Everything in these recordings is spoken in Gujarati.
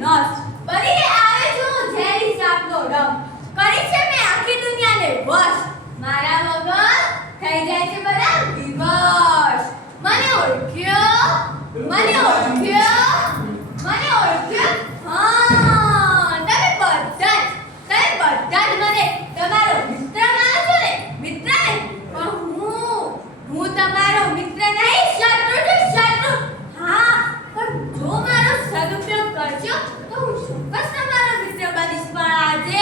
નસ બનીને આવે છું ઝેરી સાપનો રંગ કરી છે મેં આખી દુનિયાને વશ મારા વગર થઈ જાય છે બધા વિવશ મને ઓળખ્યો હા તમે બધા જ મને તમારો મિત્ર માનો છો ને મિત્ર ને પણ હું તમારો મિત્ર નહીં શત્રુ છું શત્રુ હા પણ જો મારો સદુપયોગ કરશો તો હું ચોક્કસ તમારો મિત્ર બનીશ પણ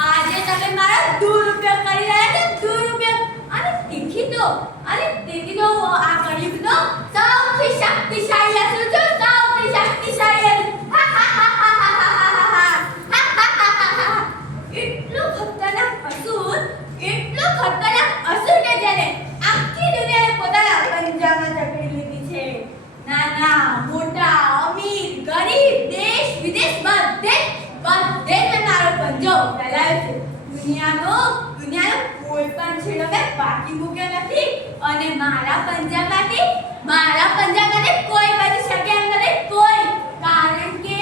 આજે તમે મારો દુરુપયોગ કરી રહ્યા છો દુરુપયોગ અને તેથી તો આ કળિયુગનો સૌથી શક્તિશાળી અસુર છું સૌથી શક્તિશાળી એટલો ખતરનાક અસુર કે જેને આખી દુનિયાને પોતાના પંજામાં જકડી લીધી છે નાના મોટા અમીર ગરીબ દેશ વિદેશ બધે મેં મારો પંજો ફેલાવ્યો છે દુનિયાનો કોઈ પણ છેડો મેં બાકી મૂક્યો નથી અને મારા પંજામાંથી કોઈ બચી શકે એમ નથી કોઈ કારણ કે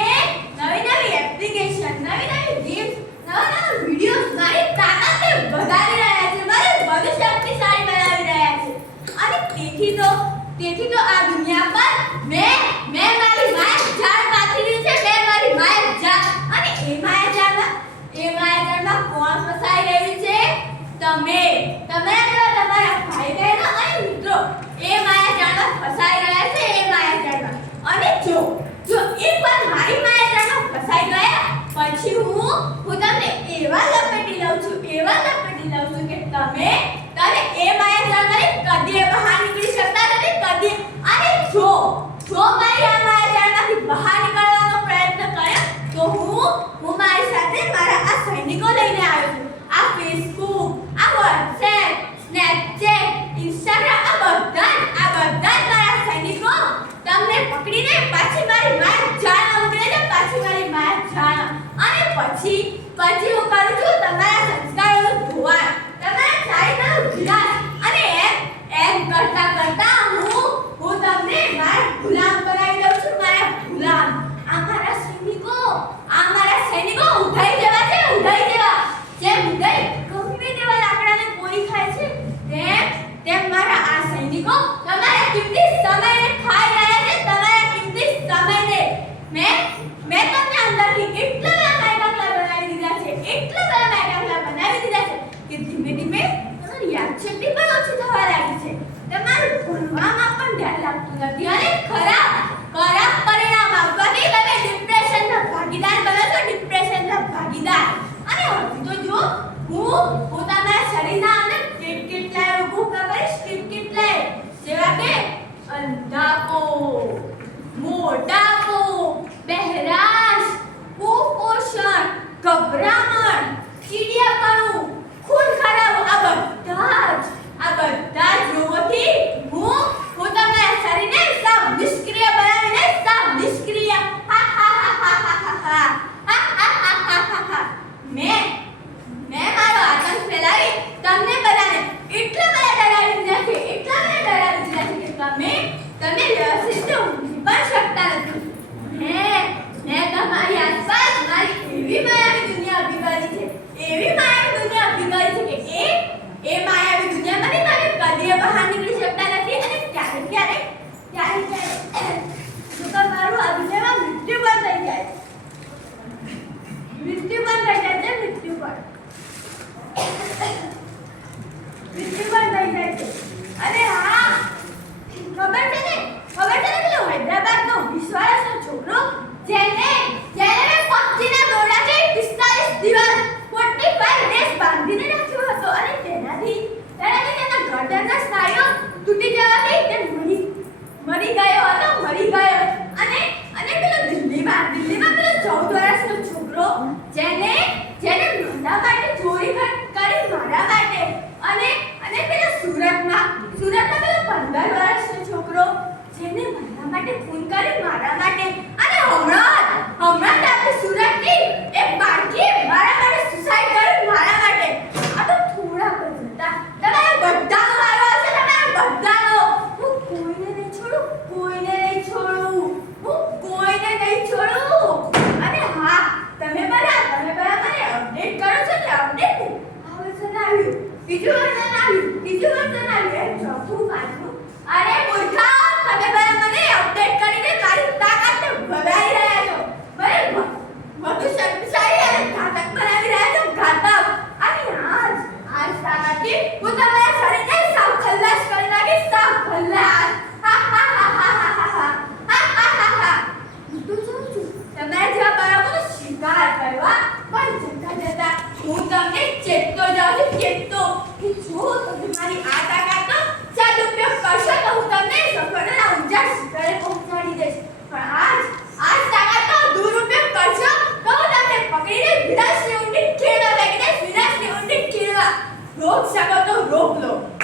નવી એપ્લિકેશન નવી ગેમ્સ નવા વિડિયોઝ મારી તાકાતને વધારી રહ્યા છે મારે વધુ શક્તિશાળી બનાવી રહ્યા છે અને તેથી તો આ દુનિયા પર મેં મારી માયા જાળ પાથરી છે મેં મારી માયા જાળ અને એ માયા જાળમાં કોણ ફસાઈ રહ્યું છે તમે તમારા ભાઈ બહેનો અને મિત્રો એ માયા જાળમાં ફસાઈ રહ્યા છે એ માયા જાળમાં અને જો એકવાર મારી માયા જાળમાં ફસાઈ ગયા પછી હું તમને એવા લપેટી લઉં છું કે તમે એ માયા જાળમાંથી કદી બહાર નીકળી શકતા નથી કદી અને જો મારી આ માયા જાળમાંથી બહાર નીકળવાનો પ્રયત્ન કર્યો તો હું મારી સાથે મારા આ સૈનિકો લઈને આવ્યો છું આ ફેસબુક આ વોટ્સએપ સ્નેપચેટ ઇન્સ્ટાગ્રામ આ બધા જ મારા સૈનિકો તમને પકડીને પાછી મારી માયા જાળમાં મોકલે છે પાછી મારી માયા જાળમાં અને પછી હું કરું છું તમારા સંસ્કારોનું ધોવાણ તમારા ચારિત્રનું વિનાશ અને એમ કરતા હું તમને મારા ગુલામ બનાવી દઉં છું મારા ગુલામ આ મારા સૈનિકો ઉધાઈ જેવા છે જેમ ઉધાઈ ગમે તેવા લાકડાને કોરી ખાય છે તેમ મારા આ સૈનિકો તમારા કિંમતી સમયને ખાઈ રહ્યા છે તમારા કિંમતી સમયને મેં તમને અંદરથી એટલા બધા માયકાકલા બનાવી દીધા છે કે ધીમે તમારી યાદશક્તિ પણ ઓછી થવા લાગી છે તમારું ભણવામાં પણ ધ્યાન લાગતું નથી અને ખરાબ